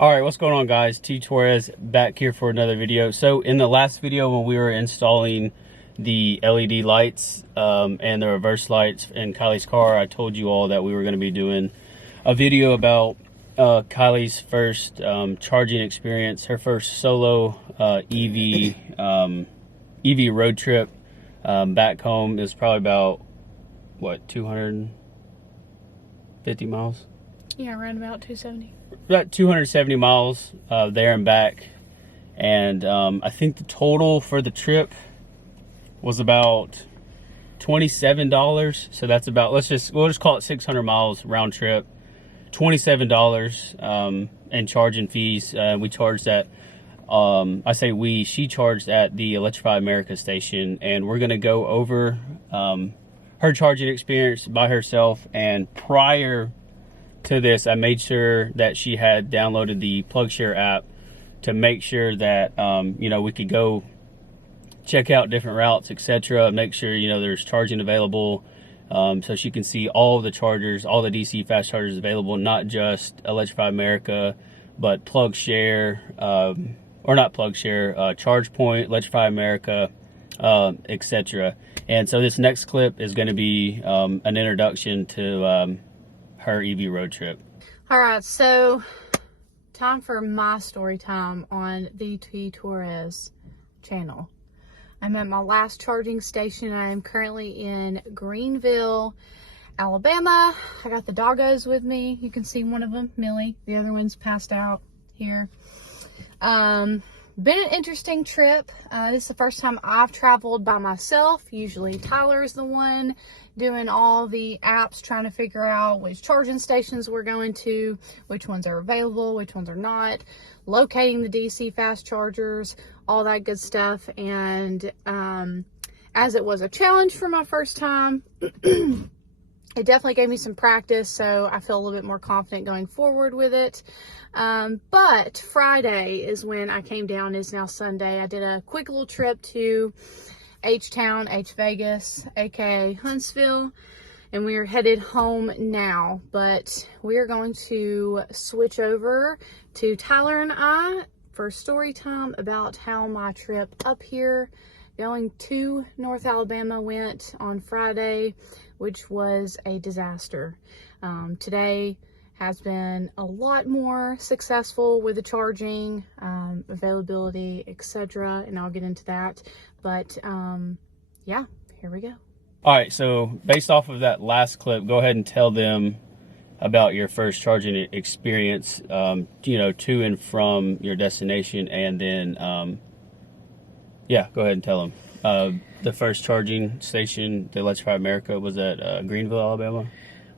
All right, what's going on, guys? T Torres back here for another video. So in the last video when we were installing the LED lights and the reverse lights in Kylie's car, I told you all that we were going to be doing a video about Kylie's first charging experience, her first solo EV road trip back home. It was probably about, what, 250 miles? Yeah, around about 270. About 270 miles there and back. And I think the total for the trip was about $27. So that's about, we'll just call it 600 miles round trip. $27 and charging fees. We charged at, she charged at the Electrify America station, and we're gonna go over her charging experience by herself. And prior to this, I made sure that she had downloaded the PlugShare app to make sure that we could go check out different routes, etc. Make sure there's charging available, so she can see all the chargers, all the DC fast chargers available, not just Electrify America, but PlugShare, or not PlugShare, ChargePoint, Electrify America, etc. And so this next clip is going to be an introduction to her EV road trip. All right, so time for my story time on the T Torres channel. I'm at my last charging station. I am currently in Greenville, Alabama. I got the doggos with me. You can see one of them, Millie. The other one's passed out here. Been an interesting trip. This is the first time I've traveled by myself. Usually Tyler's the one doing all the apps, trying to figure out which charging stations we're going to, which ones are available, which ones are not, locating the DC fast chargers, all that good stuff. And as it was a challenge for my first time, it definitely gave me some practice, so I feel a little bit more confident going forward with it. But Friday is when I came down. It's now Sunday. I did a quick little trip to H-Town, H-Vegas, aka Huntsville, and we are headed home now. But we are going to switch over to Tyler and I for story time about how my trip up here going to North Alabama went on Friday, which was a disaster. Today has been a lot more successful with the charging, availability, etc. And I'll get into that. But yeah, here we go. All right, so based off of that last clip, go ahead and tell them about your first charging experience, to and from your destination. And then, yeah, go ahead and tell them. The first charging station, the Electrify America, was at Greenville, Alabama.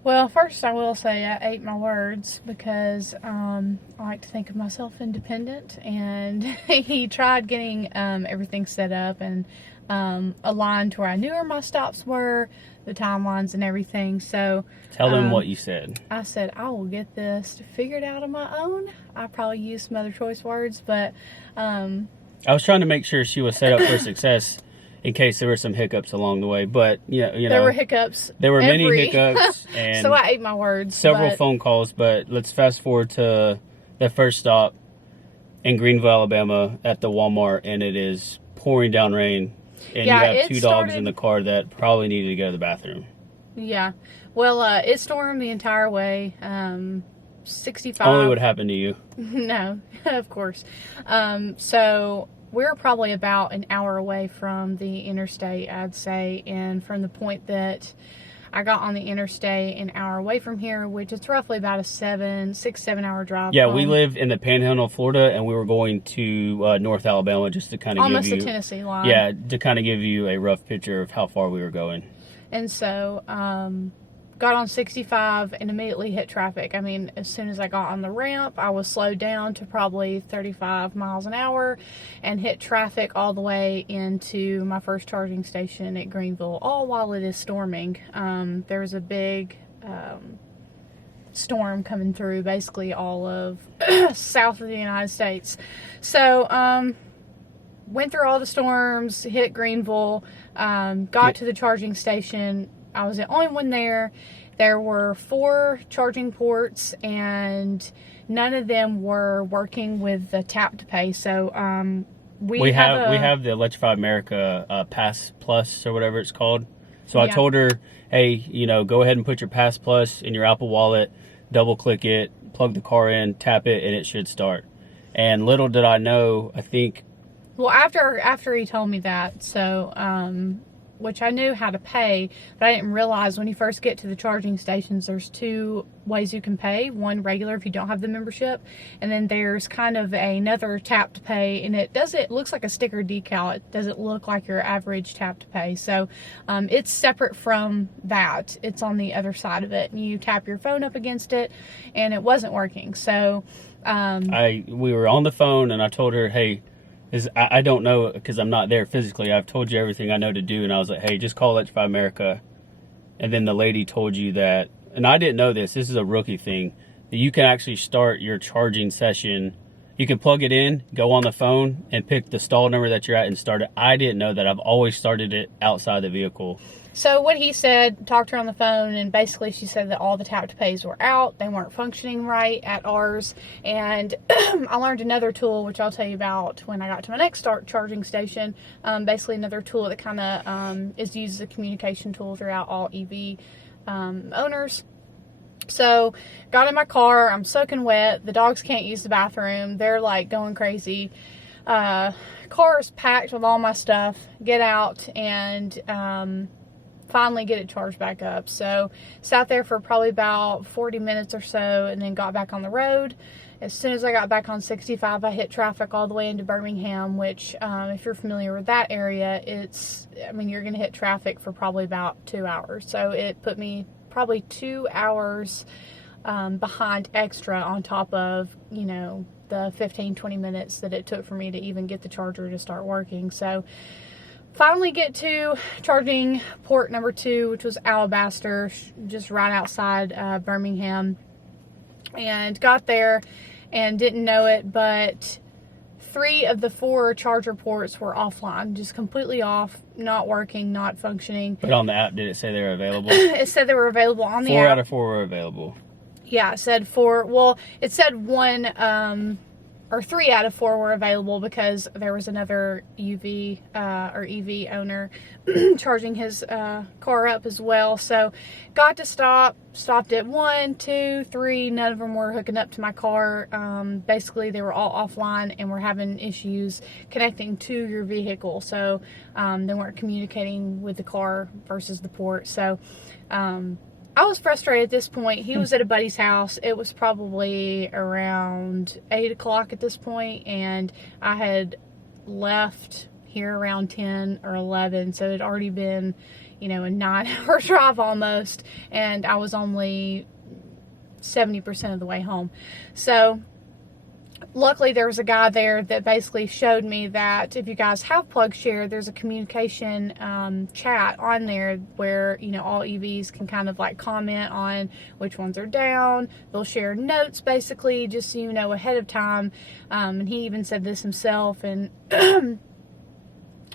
Well, first I will say I ate my words because I like to think of myself independent, and he tried getting everything set up and aligned to where I knew where my stops were, the timelines and everything. So tell them what you said. I said, I will get this figured out on my own. I probably used some other choice words, but I was trying to make sure she was set up for success in case there were some hiccups along the way. But there were hiccups. There were many hiccups, and so I ate my words. Several phone calls. But let's fast forward to the first stop in Greenville, Alabama, at the Walmart, and it is pouring down rain, and you have two dogs in the car that probably needed to go to the bathroom. Yeah, well, it stormed the entire way. 65. Only what happened to you. No, of course. So we're probably about an hour away from the interstate, I'd say. And from the point that I got on the interstate, an hour away from here, which is roughly about a 6-7 hour drive. Yeah, home. We live in the Panhandle of Florida, and we were going to North Alabama, just to kind of almost the Tennessee line. Yeah, to kind of give you a rough picture of how far we were going. And so got on 65 and immediately hit traffic. I mean, as soon as I got on the ramp, I was slowed down to probably 35 miles an hour and hit traffic all the way into my first charging station at Greenville, all while it is storming. There was a big storm coming through basically all of south of the United States. So went through all the storms, hit Greenville, got to the charging station. I was the only one there. There were 4 charging ports and none of them were working with the tap to pay. So we have the Electrify America Pass Plus or whatever it's called. So I Yeah. told her, hey, you know, go ahead and put your Pass Plus in your Apple Wallet, double click it, plug the car in, tap it, and it should start. And little did I know, I think, Well, after he told me that, so which I knew how to pay, but I didn't realize when you first get to the charging stations, there's two ways you can pay. One, regular if you don't have the membership, and then there's kind of another tap to pay, and it looks like a sticker decal. It doesn't look like your average tap to pay. So it's separate from that. It's on the other side of it, and you tap your phone up against it, and it wasn't working. So we were on the phone, and I told her, hey, I don't know because I'm not there physically. I've told you everything I know to do, and I was like, hey, just call Electrify America. And then the lady told you that, and I didn't know this. This is a rookie thing, that you can actually start your charging session. You can plug it in, go on the phone, and pick the stall number that you're at and start it. I didn't know that. I've always started it outside the vehicle. So what he said, talked to her on the phone, and basically she said that all the tap to pays were out. They weren't functioning right at ours. And I learned another tool, which I'll tell you about when I got to my next charging station. Basically another tool that kind of is used as a communication tool throughout all EV owners. So got in my car, I'm soaking wet. The dogs can't use the bathroom. They're like going crazy. Car is packed with all my stuff. Get out and finally get it charged back up. So sat there for probably about 40 minutes or so and then got back on the road. As soon as I got back on 65, I hit traffic all the way into Birmingham, which if you're familiar with that area, you're going to hit traffic for probably about 2 hours. So it put me probably 2 hours behind extra on top of, the 15-20 minutes that it took for me to even get the charger to start working. So finally get to charging port number 2, which was Alabaster, just right outside Birmingham, and got there and didn't know it, but 3 of the 4 charger ports were offline, just completely off, not working, not functioning. But on the app, did it say they were available? It said they were available on the app. 4 out of 4 were available. Yeah, it said 4. Well, it said 1 or 3 out of 4 were available because there was another UV or EV owner charging his car up as well. So got to stopped at 1, 2, 3. None of them were hooking up to my car. Basically, they were all offline and were having issues connecting to your vehicle. So they weren't communicating with the car versus the port. So I was frustrated at this point. He was at a buddy's house. It was probably around 8 o'clock at this point, and I had left here around 10 or 11, so it had already been, a 9-hour drive almost, and I was only 70% of the way home. So luckily there was a guy there that basically showed me that if you guys have PlugShare, there's a communication chat on there where all EVs can kind of like comment on which ones are down. They'll share notes basically just so you know ahead of time, and he even said this himself. And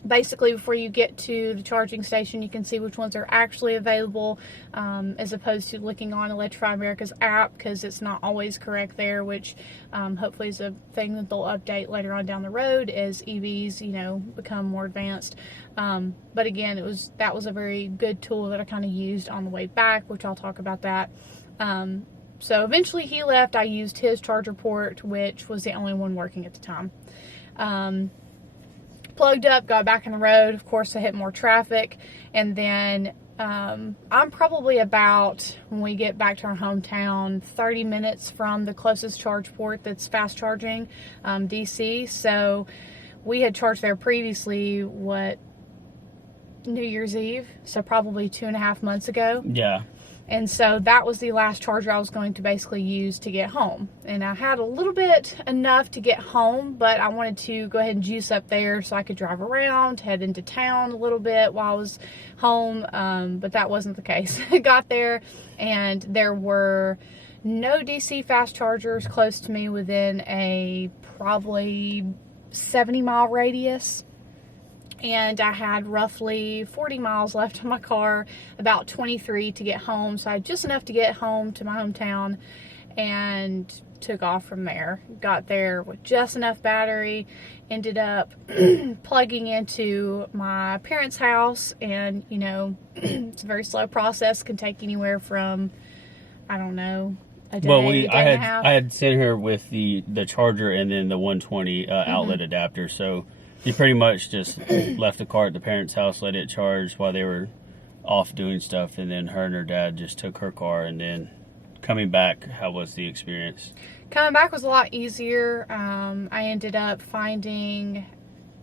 basically before you get to the charging station, you can see which ones are actually available, as opposed to looking on Electrify America's app, because it's not always correct there, which hopefully is a thing that they'll update later on down the road as EVs become more advanced. But again, that was a very good tool that I kind of used on the way back, which I'll talk about that. So eventually he left. I used his charger port, which was the only one working at the time. Plugged up, got back on the road. Of course, I hit more traffic, and then I'm probably about, when we get back to our hometown, 30 minutes from the closest charge port that's fast charging, DC. So we had charged there previously, New Year's Eve, so probably 2.5 months ago. Yeah. And so that was the last charger I was going to basically use to get home. And I had a little bit enough to get home, but I wanted to go ahead and juice up there so I could drive around, head into town a little bit while I was home. But that wasn't the case. I got there and there were no DC fast chargers close to me within a probably 70-mile radius. And I had roughly 40 miles left on my car, about 23 to get home. So I had just enough to get home to my hometown. And took off from there. Got there with just enough battery, ended up plugging into my parents' house, and you know, it's a very slow process, can take anywhere from, I don't know, a day, Well, day and a half. I had sent her with the charger and then the 120 outlet adapter, so you pretty much just left the car at the parents' house, let it charge while they were off doing stuff, and then her and her dad just took her car. And then coming back, how was the experience? Coming back was a lot easier. I ended up finding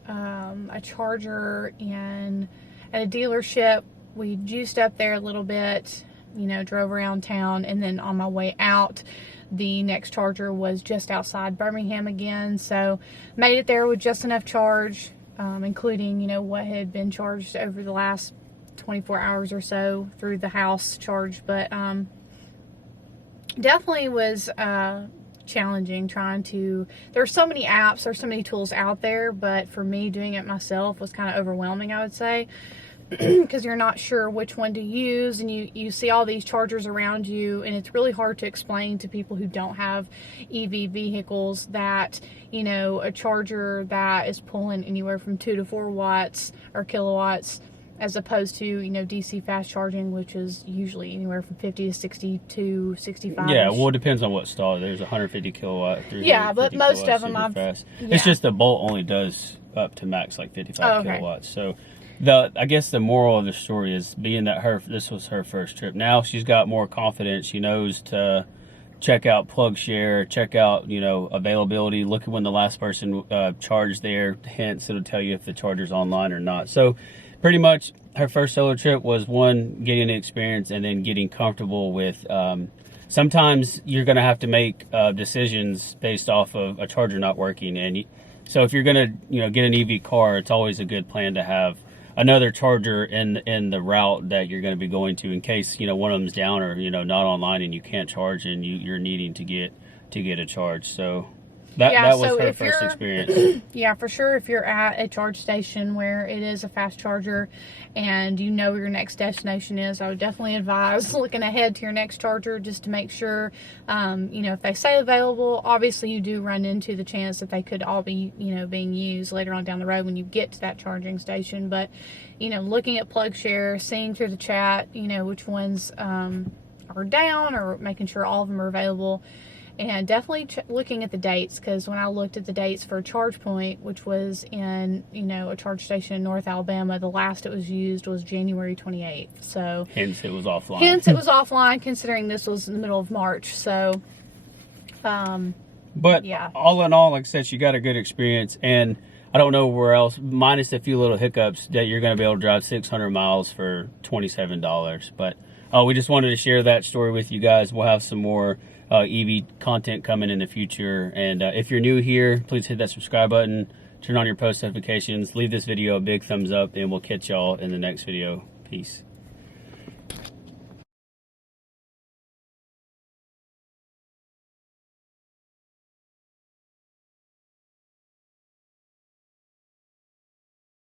a charger at a dealership. We juiced up there a little bit, you know, drove around town, and then on my way out, the next charger was just outside Birmingham again. So made it there with just enough charge, including, you know, what had been charged over the last 24 hours or so through the house charge. But definitely was challenging trying to, there's so many apps, there's so many tools out there, but for me, doing it myself was kind of overwhelming, I would say, because you're not sure which one to use, and you see all these chargers around you, and it's really hard to explain to people who don't have EV vehicles that, you know, a charger that is pulling anywhere from 2 to 4 watts or kilowatts, as opposed to, you know, DC fast charging, which is usually anywhere from 50 to 60 to 65. Yeah, well, it depends on what stall. There's 150 kilowatt. Yeah, but most of them fast. It's just the Bolt only does up to max like 55 kilowatts. So I guess the moral of the story is, being that this was her first trip, now she's got more confidence. She knows to check out PlugShare, check out, you know, availability, look at when the last person charged there. Hence, it'll tell you if the charger's online or not. So pretty much her first solo trip was, one, getting the experience, and then getting comfortable with, sometimes you're going to have to make decisions based off of a charger not working. And so if you're going to, you know, get an EV car, it's always a good plan to have another charger in the route that you're going to be going to, in case, you know, one of them's down or, you know, not online and you can't charge, and you're needing to get a charge. So that was her first experience. Yeah, for sure. If you're at a charge station where it is a fast charger and you know where your next destination is, I would definitely advise looking ahead to your next charger, just to make sure, you know, if they say available. Obviously, you do run into the chance that they could all be, you know, being used later on down the road when you get to that charging station. But, you know, looking at PlugShare, seeing through the chat, you know, which ones are down, or making sure all of them are available. And definitely looking at the dates, because when I looked at the dates for a charge point, which was in, you know, a charge station in North Alabama, the last it was used was January 28th. So hence it was offline. Considering this was in the middle of March. So, but yeah. All in all, like I said, she got a good experience, and I don't know where else, minus a few little hiccups, that you're going to be able to drive 600 miles for $27. But we just wanted to share that story with you guys. We'll have some more EV content coming in the future. And if you're new here, please hit that subscribe button, turn on your post notifications, leave this video a big thumbs up, and we'll catch y'all in the next video. Peace.